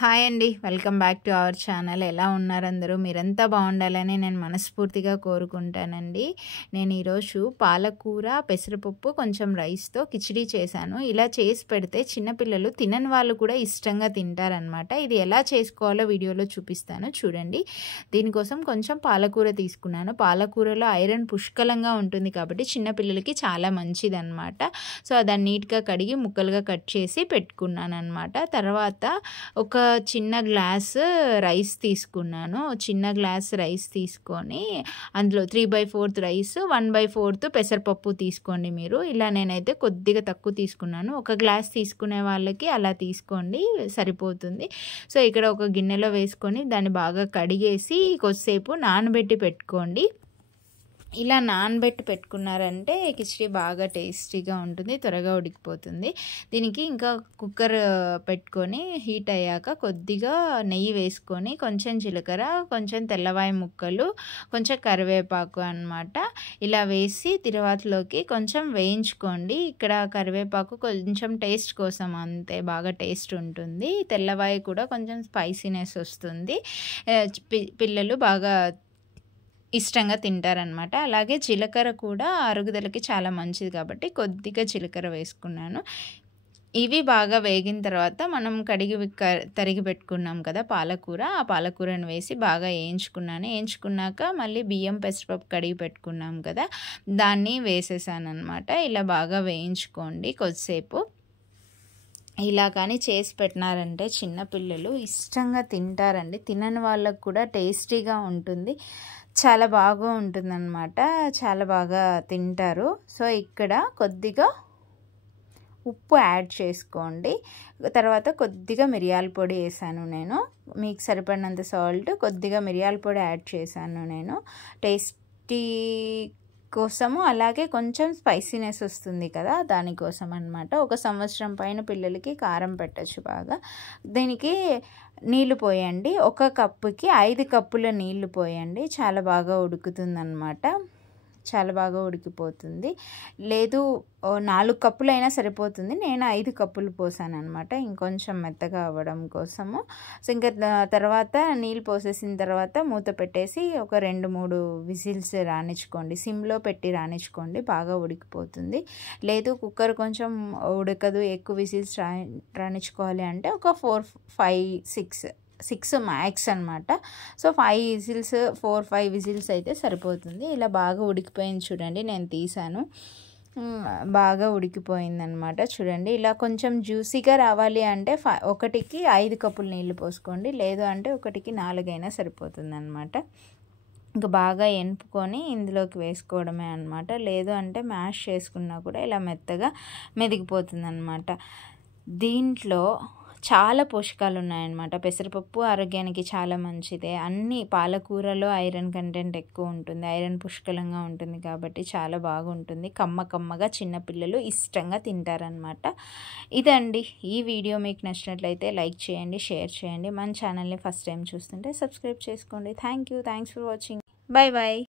Hi అండి. Welcome back to our channel. ఎలా ఉన్నారు అందరూ? మీరంతా బాగుండాలని నేను మనస్ఫూర్తిగా కోరుకుంటానండి. నేను ఈరోజు పాలకూర, పెసరపప్పు, కొంచెం రైస్తో కిచిడీ చేశాను. ఇలా చేసి పెడితే చిన్నపిల్లలు తినని వాళ్ళు కూడా ఇష్టంగా తింటారనమాట. ఇది ఎలా చేసుకోవాలో వీడియోలో చూపిస్తాను చూడండి. దీనికోసం కొంచెం పాలకూర తీసుకున్నాను. పాలకూరలో ఐరన్ పుష్కలంగా ఉంటుంది కాబట్టి చిన్నపిల్లలకి చాలా మంచిదన్నమాట. సో దాన్ని నీట్గా కడిగి ముక్కలుగా కట్ చేసి పెట్టుకున్నాను అనమాట. తర్వాత ఒక చిన్న గ్లాస్ రైస్ తీసుకున్నాను. చిన్న గ్లాస్ రైస్ తీసుకొని అందులో 3/4 రైస్, 1/4 పెసరపప్పు తీసుకోండి మీరు. ఇలా నేనైతే కొద్దిగా తక్కువ తీసుకున్నాను. ఒక గ్లాస్ తీసుకునే వాళ్ళకి అలా తీసుకోండి, సరిపోతుంది. సో ఇక్కడ ఒక గిన్నెలో వేసుకొని దాన్ని బాగా కడిగేసి కొద్దిసేపు నానబెట్టి పెట్టుకోండి. ఇలా నానబెట్టి పెట్టుకున్నారంటే కిచిడి బాగా టేస్టీగా ఉంటుంది, త్వరగా ఉడికిపోతుంది. దీనికి ఇంకా కుక్కర్ పెట్టుకొని హీట్ అయ్యాక కొద్దిగా నెయ్యి వేసుకొని కొంచెం జీలకర్ర, కొంచెం తెల్లవాయి ముక్కలు, కొంచెం కరివేపాకు అన్నమాట ఇలా వేసి తిరువాతలోకి కొంచెం వేయించుకోండి. ఇక్కడ కరివేపాకు కొంచెం టేస్ట్ కోసం అంతే, బాగా టేస్ట్ ఉంటుంది. తెల్లవాయి కూడా కొంచెం స్పైసీనెస్ వస్తుంది, పిల్లలు బాగా ఇష్టంగా తింటారనమాట. అలాగే జీలకర్ర కూడా అరుగుదలకి చాలా మంచిది కాబట్టి కొద్దిగా జీలకర్ర వేసుకున్నాను. ఇవి బాగా వేగిన తర్వాత మనం తరిగి పెట్టుకున్నాం కదా పాలకూర, ఆ పాలకూరను వేసి బాగా వేయించుకున్నాక మళ్ళీ బియ్యం, పెసరపప్పు కడిగి పెట్టుకున్నాం కదా దాన్ని వేసేసాను అనమాట. ఇలా బాగా వేయించుకోండి కొద్దిసేపు. ఇలా కానీ చేసి పెట్టినారంటే చిన్నపిల్లలు ఇష్టంగా తింటారండి. తినని వాళ్ళకు కూడా టేస్టీగా ఉంటుంది, చాలా బాగా ఉంటుందన్నమాట, చాలా బాగా తింటారు. సో ఇక్కడ కొద్దిగా ఉప్పు యాడ్ చేసుకోండి. తర్వాత కొద్దిగా మిరియాల పొడి వేసాను నేను, మీకు సరిపడినంత సాల్ట్, కొద్దిగా మిరియాల పొడి యాడ్ చేశాను నేను టేస్టీ కోసము. అలాగే కొంచెం స్పైసీనెస్ వస్తుంది కదా దానికోసం అనమాట. 1 సంవత్సరం పైన పిల్లలకి కారం పెట్టచ్చు బాగా. దీనికి నీళ్లు పోయండి. 1 కప్పుకి 5 కప్పుల నీళ్లు పోయండి. చాలా బాగా ఉడుకుతుందన్నమాట, చాలా బాగా ఉడికిపోతుంది. లేదు 4 కప్పులు అయినా సరిపోతుంది, నేను 5 కప్పులు పోసాను అనమాట ఇంకొంచెం మెత్తగా అవ్వడం కోసము. సో ఇంకా తర్వాత నీళ్ళు పోసేసిన తర్వాత మూత పెట్టేసి ఒక 2-3 విజిల్స్ రానిచ్చుకోండి. సిమ్లో పెట్టి రానిచ్చుకోండి, బాగా ఉడికిపోతుంది. లేదు కుక్కర్ కొంచెం ఉడకదు, ఎక్కువ విజిల్స్ రానిచ్చుకోవాలి అంటే ఒక 6 మ్యాక్స్ అనమాట. సో 5 విజిల్స్, 4-5 విజిల్స్ అయితే సరిపోతుంది. ఇలా బాగా ఉడికిపోయింది చూడండి, నేను తీసాను, బాగా ఉడికిపోయిందనమాట. చూడండి ఇలా కొంచెం జ్యూసీగా రావాలి అంటే 1కి 5 కప్పులు నీళ్ళు పోసుకోండి, లేదు అంటే 1కి 4 అయినా సరిపోతుంది అనమాట. ఇంకా బాగా ఎనుపుకొని ఇందులోకి వేసుకోవడమే అనమాట. లేదు అంటే మ్యాష్ చేసుకున్నా కూడా ఇలా మెత్తగా మెదిగిపోతుంది అనమాట. దీంట్లో చాలా పోషకాలు ఉన్నాయన్నమాట. పెసరపప్పు ఆరోగ్యానికి చాలా మంచిదే. అన్ని పాలకూరలో ఐరన్ కంటెంట్ ఎక్కువ ఉంటుంది, ఐరన్ పుష్కలంగా ఉంటుంది కాబట్టి చాలా బాగుంటుంది. కమ్మగా చిన్నపిల్లలు ఇష్టంగా తింటారనమాట. ఇదండి ఈ వీడియో. మీకు నచ్చినట్లయితే లైక్ చేయండి, షేర్ చేయండి. మన ఛానల్ని ఫస్ట్ టైం చూస్తుంటే సబ్స్క్రైబ్ చేసుకోండి. Thanks for watching. బాయ్.